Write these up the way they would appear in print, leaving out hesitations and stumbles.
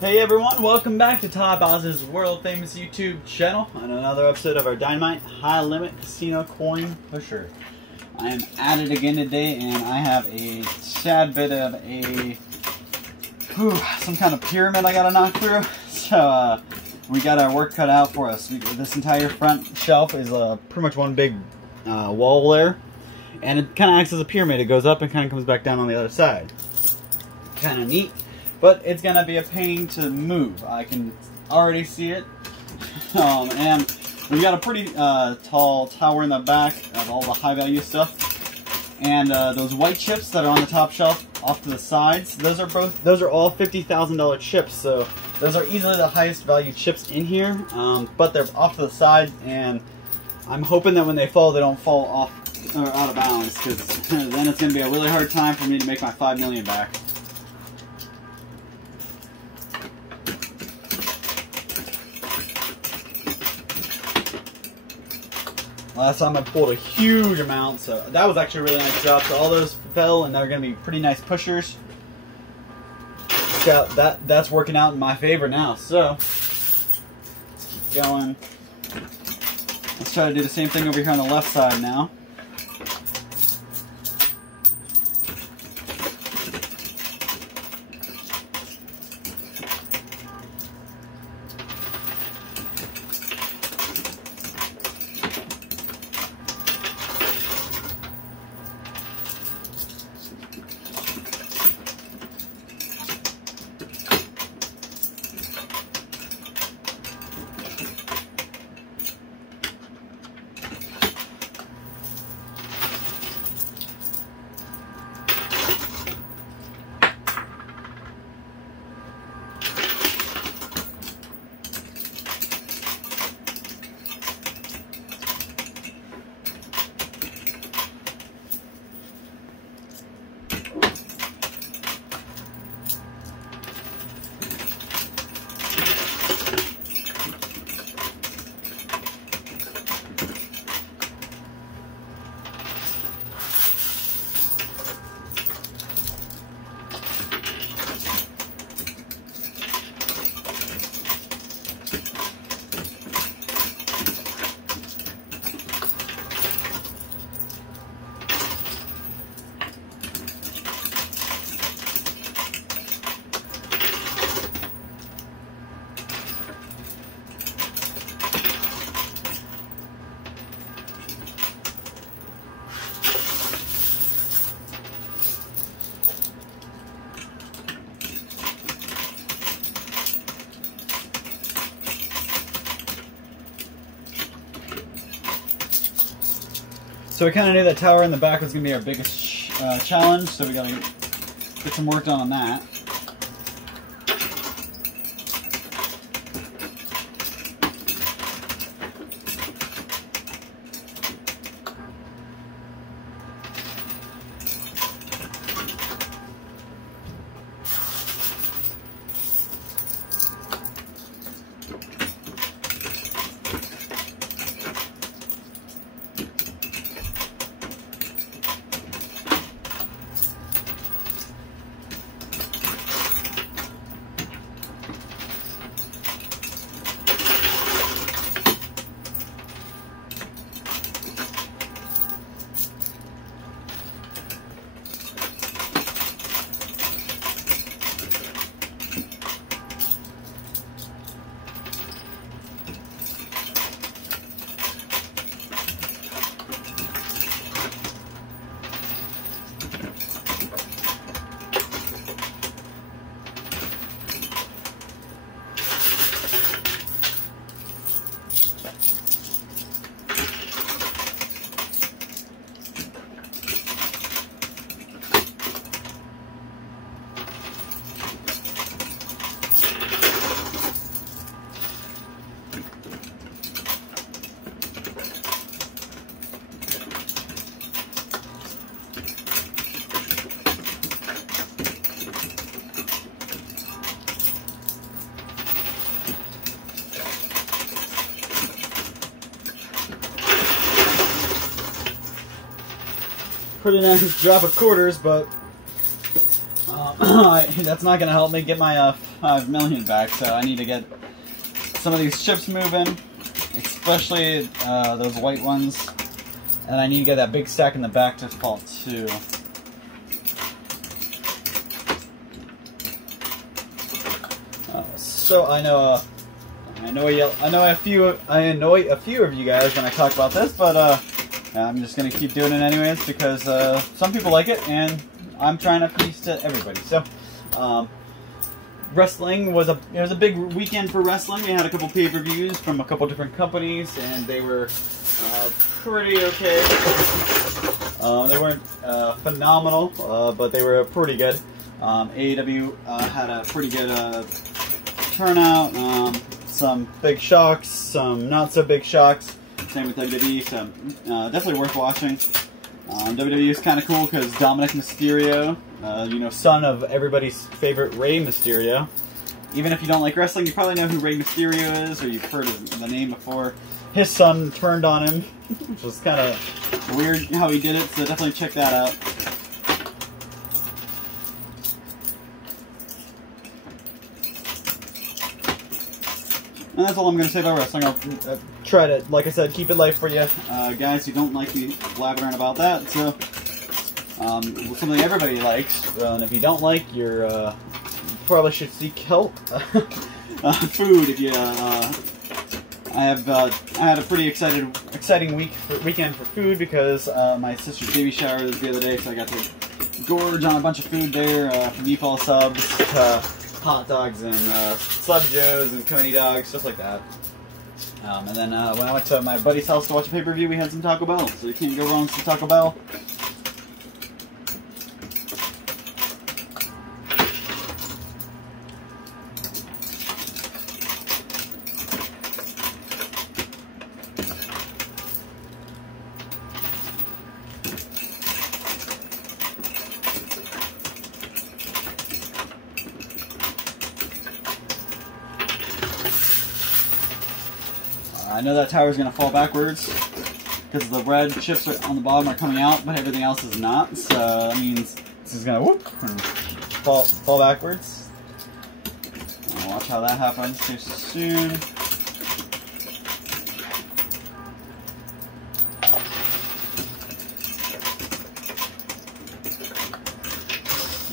Hey everyone, welcome back to Todd Boz's world famous YouTube channel on another episode of our Dynamite High Limit Casino Coin Pusher. I am at it again today and I have a sad bit of some kind of pyramid I gotta knock through. So we got our work cut out for us. This entire front shelf is pretty much one big wall there, and it kind of acts as a pyramid. It goes up and kind of comes back down on the other side. Kind of neat. But it's going to be a pain to move. I can already see it. And we've got a pretty tall tower in the back of all the high value stuff. And those white chips that are on the top shelf off to the sides, those are all $50,000 chips. So those are easily the highest value chips in here. But they're off to the side, and I'm hoping that when they fall, they don't fall off or out of bounds, because then it's going to be a really hard time for me to make my $5 million back. Last time I pulled a huge amount, so that was actually a really nice job. So all those fell, and they're going to be pretty nice pushers. So that's working out in my favor now. So let's keep going. Let's try to do the same thing over here on the left side now. So we kind of knew that tower in the back was going to be our biggest challenge, so we got to get some work done on that. pretty nice drop of quarters, but that's not going to help me get my 5 million back, so I need to get some of these chips moving, especially those white ones, and I need to get that big stack in the back to fall too. So I know I annoy a few of you guys when I talk about this, but I'm just gonna keep doing it anyways because some people like it, and I'm trying to appease to everybody. So wrestling was a big weekend for wrestling. We had a couple pay-per-views from a couple different companies, and they were pretty okay. They weren't phenomenal, but they were pretty good. AEW had a pretty good turnout. Some big shocks, some not so big shocks. Same with WWE, so definitely worth watching. WWE is kind of cool because Dominic Mysterio, son of everybody's favorite Rey Mysterio. Even if you don't like wrestling, you probably know who Rey Mysterio is, or you've heard of the name before. His son turned on him, which was kind of weird how he did it, so definitely check that out. And that's all I'm going to say about wrestling. I'll try to, like I said, keep it light for you guys who don't like me blabbering about that. So, something everybody likes, and if you don't like, you probably should seek help. Food, if you, I had a pretty exciting weekend for food because my sister's baby shower was the other day, so I got to gorge on a bunch of food there, from meatball subs, hot dogs and Sub Joes and Coney dogs, stuff like that. And then when I went to my buddy's house to watch a pay-per-view, we had some Taco Bell, so you can't go wrong with some Taco Bell. I know that tower is going to fall backwards because the red chips on the bottom are coming out, but everything else is not. So that means this is going to fall backwards. I'll watch how that happens too soon.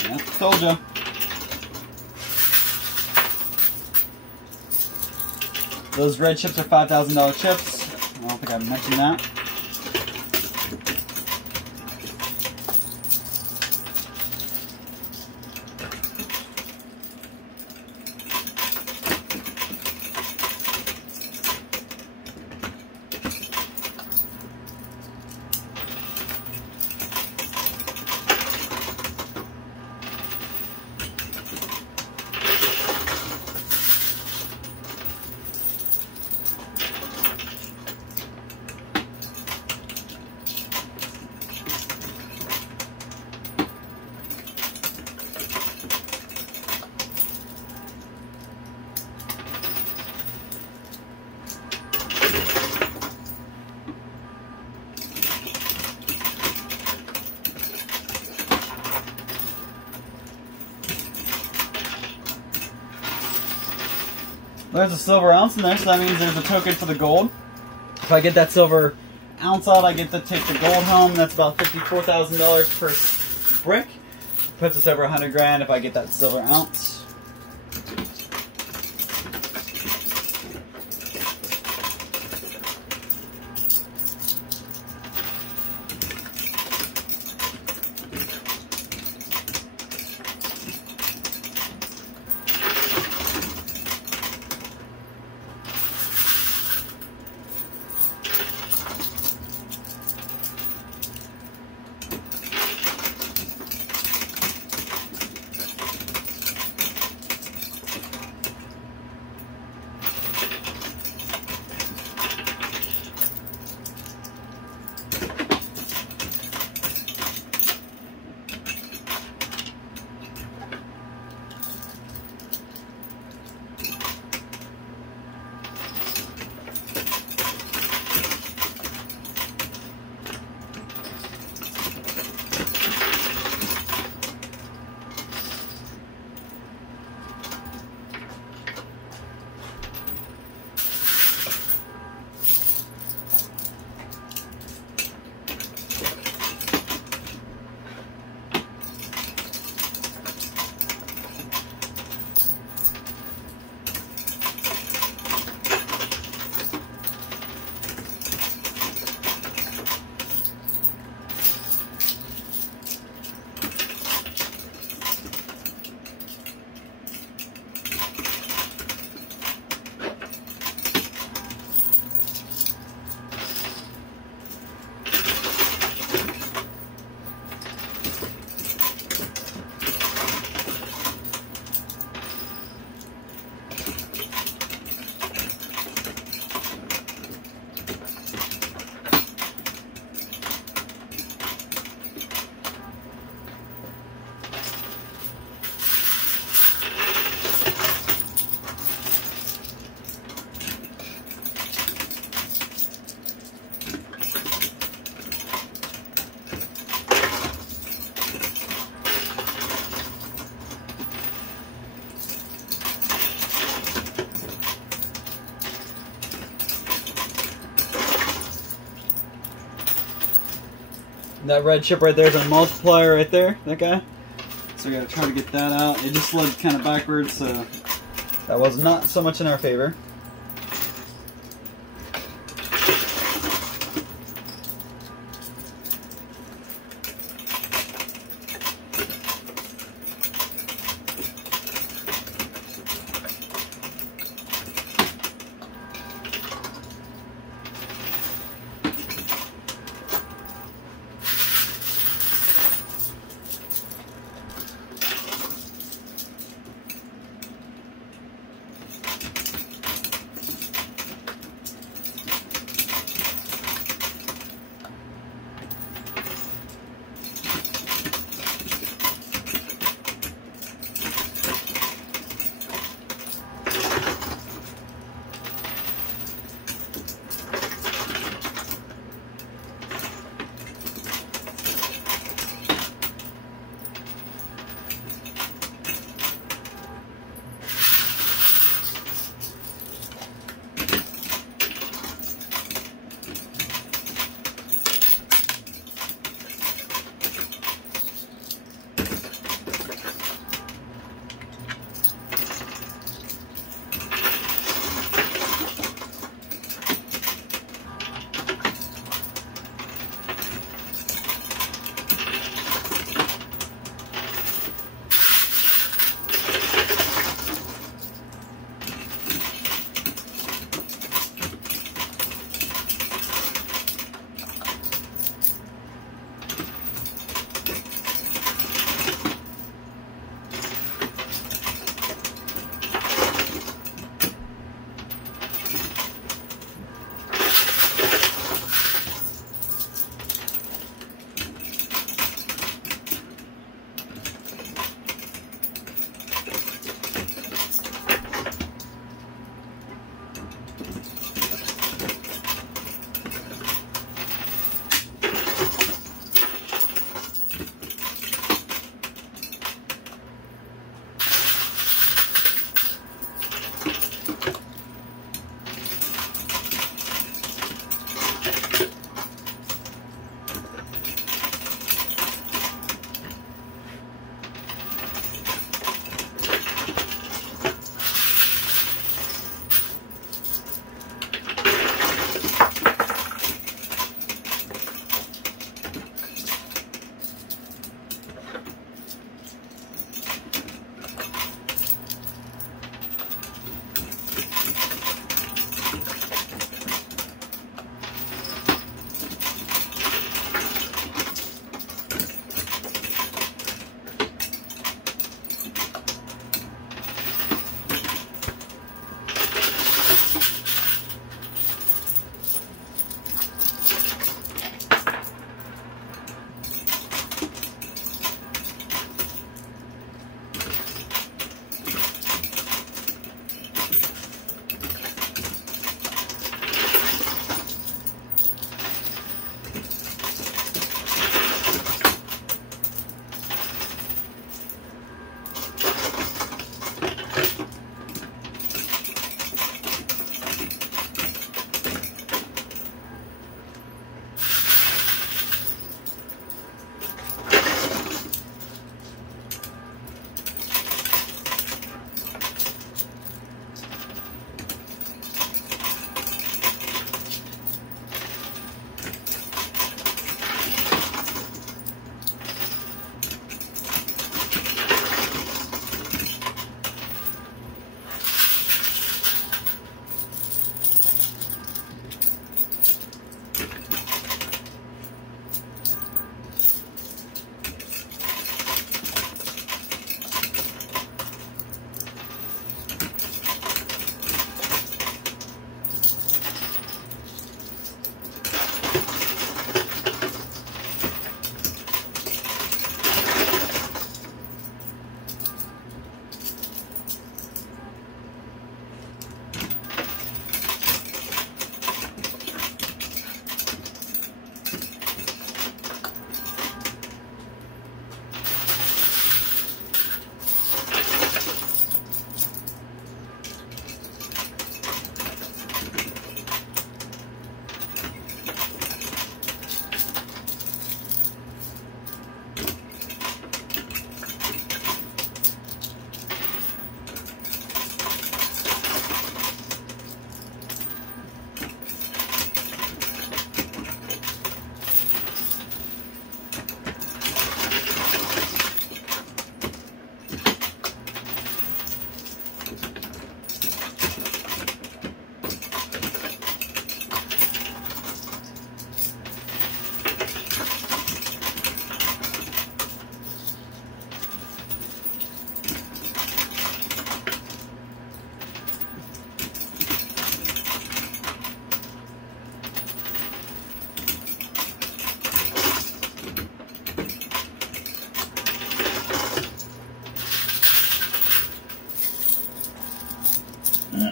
Yeah, told you. Those red chips are $5,000 chips. I don't think I mentioned that. There's a silver ounce in there, so that means there's a token for the gold. If I get that silver ounce out, I get to take the gold home. That's about $54,000 per brick. Puts us over 100 grand if I get that silver ounce. that red chip right there is a multiplier right there, that guy. So we gotta try to get that out. It just slid kind of backwards, so that was not so much in our favor.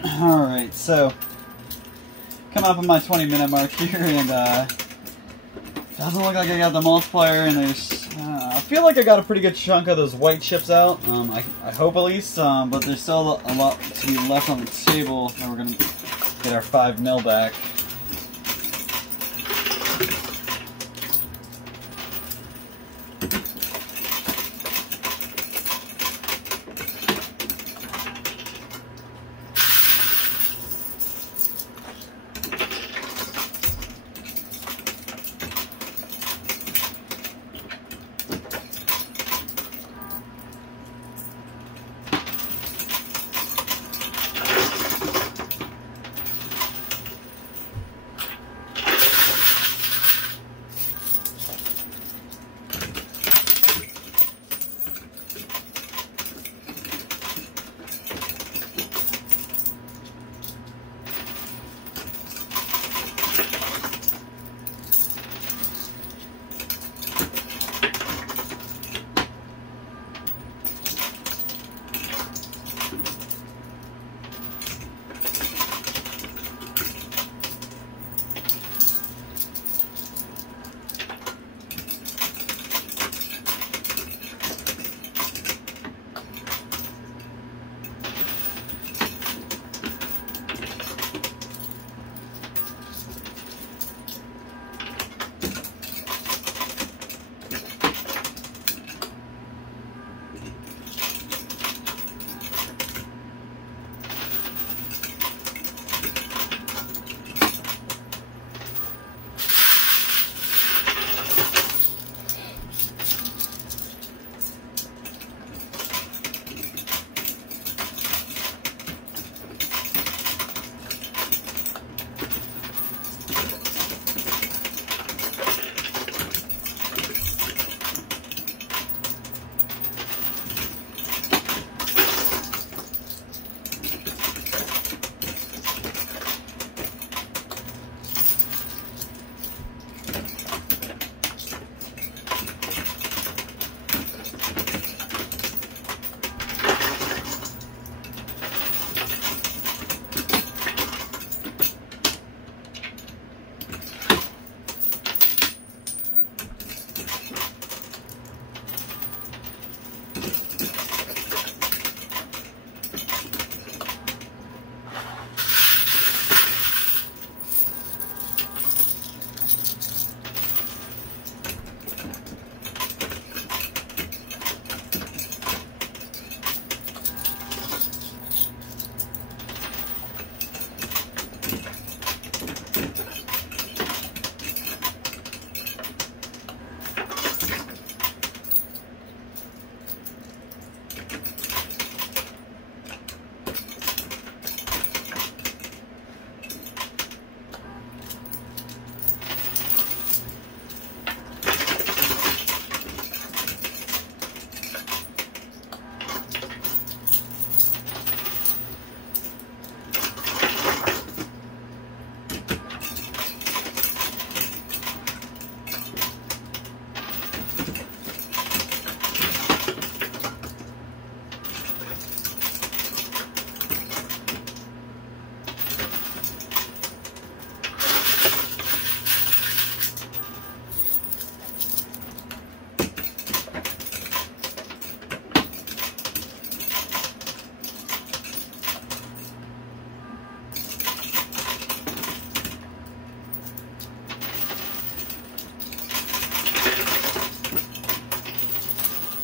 Alright, so coming up on my 20-minute mark here, and doesn't look like I got the multiplier, and there's I feel like I got a pretty good chunk of those white chips out. I hope at least, but there's still a lot to be left on the table, and we're gonna get our 5 mil back.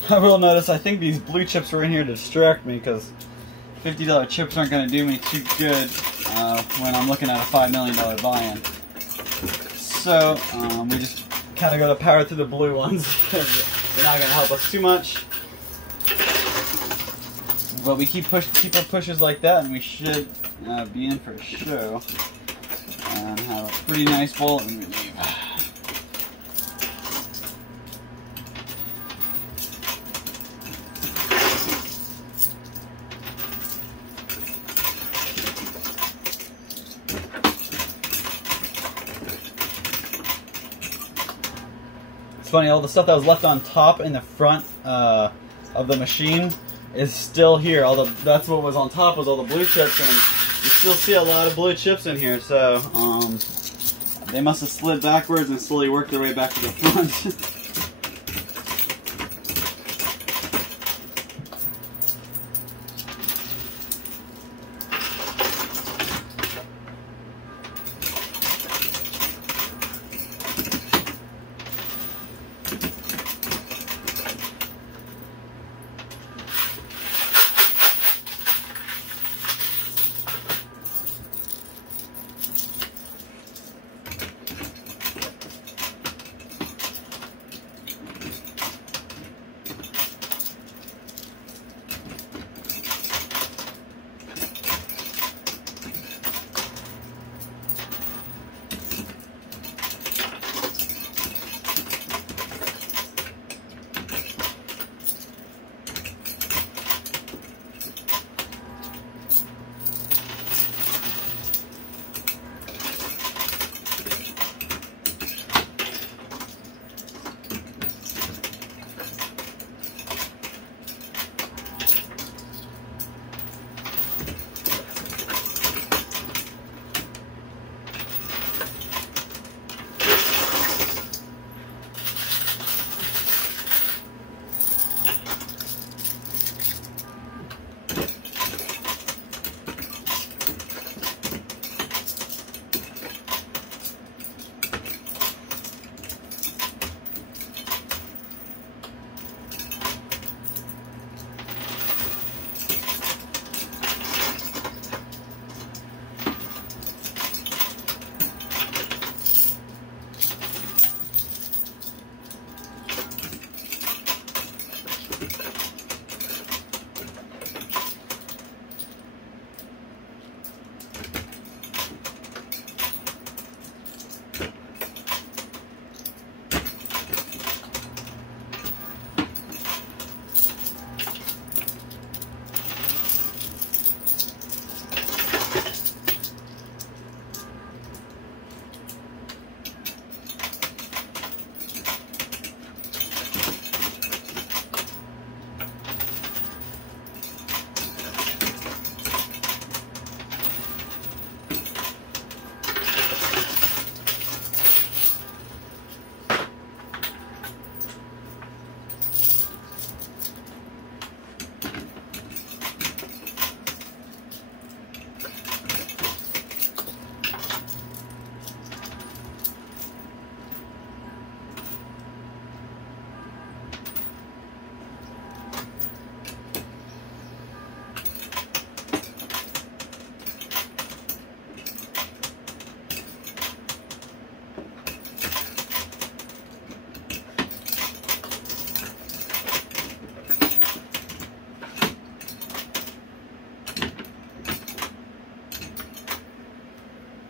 I will notice, I think these blue chips were in here to distract me, because $50 chips aren't going to do me too good when I'm looking at a $5 million buy-in. So, we just kind of got to power through the blue ones. They're not going to help us too much. But we keep our pushes like that, and we should be in for a show. And have a pretty nice bolt and relieve. It's funny, all the stuff that was left on top in the front of the machine is still here. That's what was on top was all the blue chips, and you still see a lot of blue chips in here, so they must have slid backwards and slowly worked their way back to the front.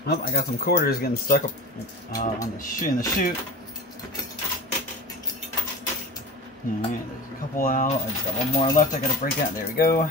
Oh, I got some quarters getting stuck up on the chute. Alright, there's a couple out. I just got one more left I gotta break out. There we go.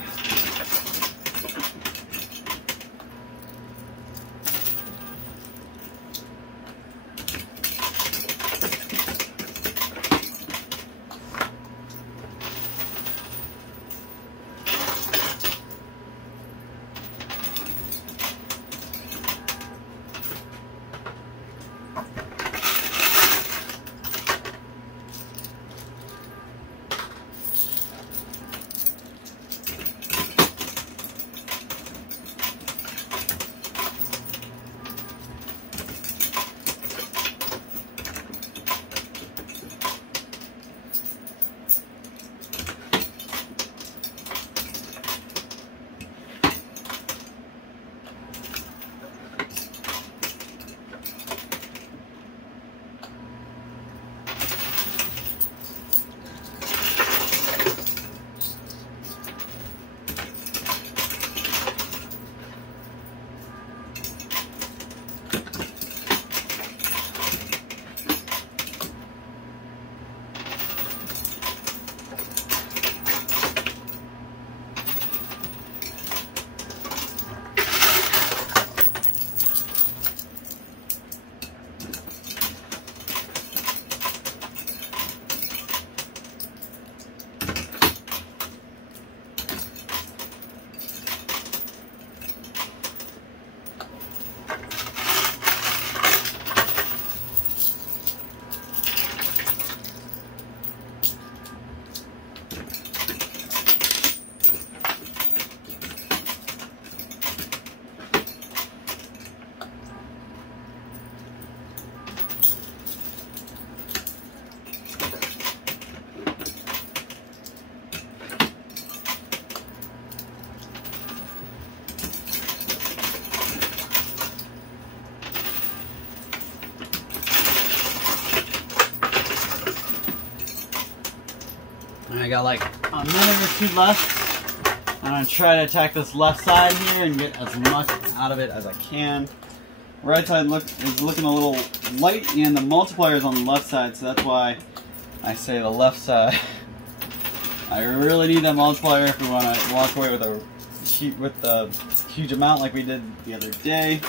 And I got like a minute or two left. I'm going to try to attack this left side here and get as much out of it as I can. Right side is looking a little light, and the multiplier is on the left side, so that's why I say the left side. I really need that multiplier if we want to walk away with a huge amount like we did the other day.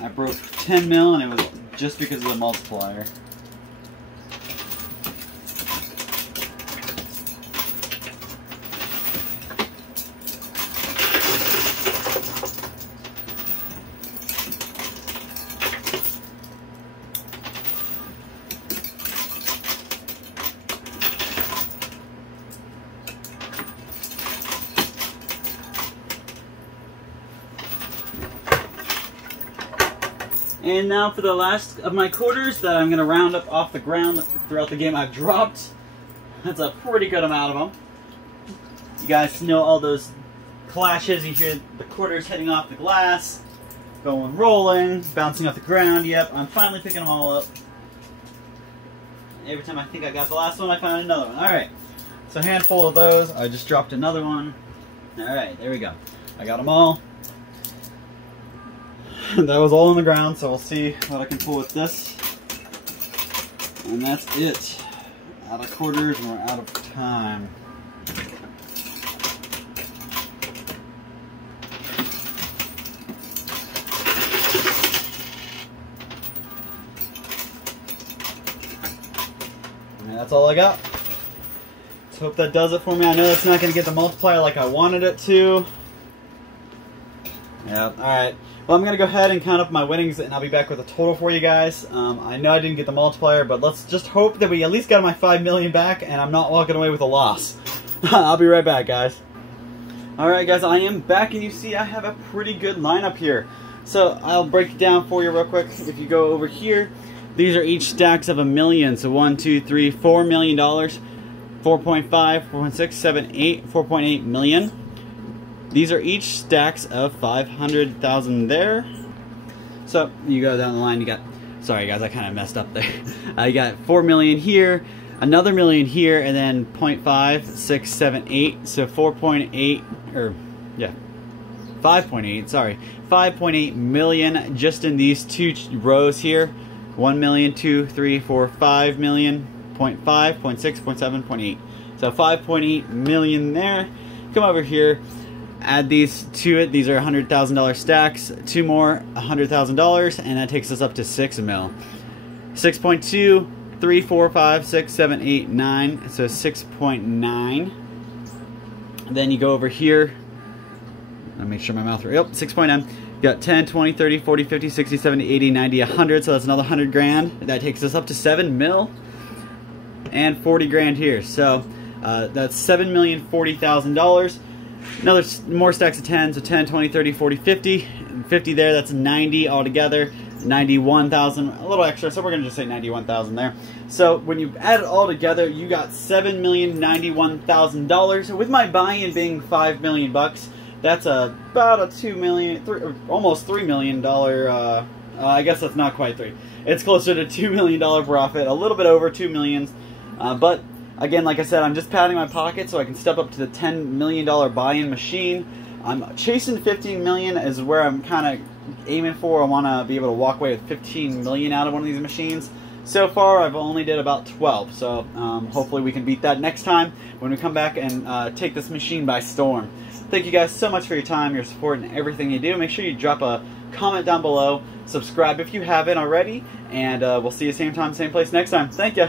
I broke 10 mil, and it was just because of the multiplier. And now for the last of my quarters that I'm going to round up off the ground throughout the game I've dropped. That's a pretty good amount of them. You guys know all those clashes. You hear the quarters hitting off the glass, going rolling, bouncing off the ground. Yep, I'm finally picking them all up. Every time I think I got the last one, I find another one. Alright, so a handful of those. I just dropped another one. Alright, there we go. I got them all. That was all on the ground, so we'll see what I can pull with this. And that's it. Out of quarters, and we're out of time. And that's all I got. Let's hope that does it for me. I know it's not going to get the multiplier like I wanted it to. Yeah, alright. Well, I'm going to go ahead and count up my winnings, and I'll be back with a total for you guys. I know I didn't get the multiplier, but let's just hope that we at least got my $5 million back, and I'm not walking away with a loss. I'll be right back, guys. Alright, guys, I am back, and you see I have a pretty good lineup here. So, I'll break it down for you real quick. If you go over here, these are each stacks of $1 million. So, 1, 2, 3, $4 million, 4.5, 4.6, 7, 8, 4.8 million. These are each stacks of 500,000 there. So you go down the line, you got, sorry guys, I kind of messed up there. You got 4 million here, another million here, and then 0.5, 6, 7, 8. So 4.8, or yeah, 5.8, sorry. 5.8 million just in these two rows here. 1 million, 2, 3, 4, 5 million, 0.5, 0.6, 0.7, 0.8. So 5.8 million there. Come over here. Add these to it. These are $100,000 stacks. Two more, $100,000, and that takes us up to 6 mil. 6.2, 3, 4, 5, 6, 7, 8, 9. So 6.9. Then you go over here. Let me make sure my mouth right. Yep, 6.9. You got 10, 20, 30, 40, 50, 60, 70, 80, 90, 100. So that's another 100 grand. That takes us up to 7 mil. And 40 grand here. So that's $7,040,000. Another more stacks of 10, so 10, 20, 30, 40, 50. 50 there, that's 90 altogether. 91,000, a little extra, so we're going to just say 91,000 there. So when you add it all together, you got $7,091,000. With my buy-in being $5 million bucks, that's about a $2 million, almost $3 million. I guess that's not quite 3. It's closer to $2 million profit, a little bit over 2 million. But again, like I said, I'm just padding my pocket so I can step up to the $10 million buy-in machine. I'm chasing 15 million is where I'm kind of aiming for. I want to be able to walk away with 15 million out of one of these machines. So far, I've only did about 12, so hopefully we can beat that next time when we come back and take this machine by storm. Thank you guys so much for your time, your support, and everything you do. Make sure you drop a comment down below, subscribe if you haven't already, and we'll see you same time, same place next time. Thank you.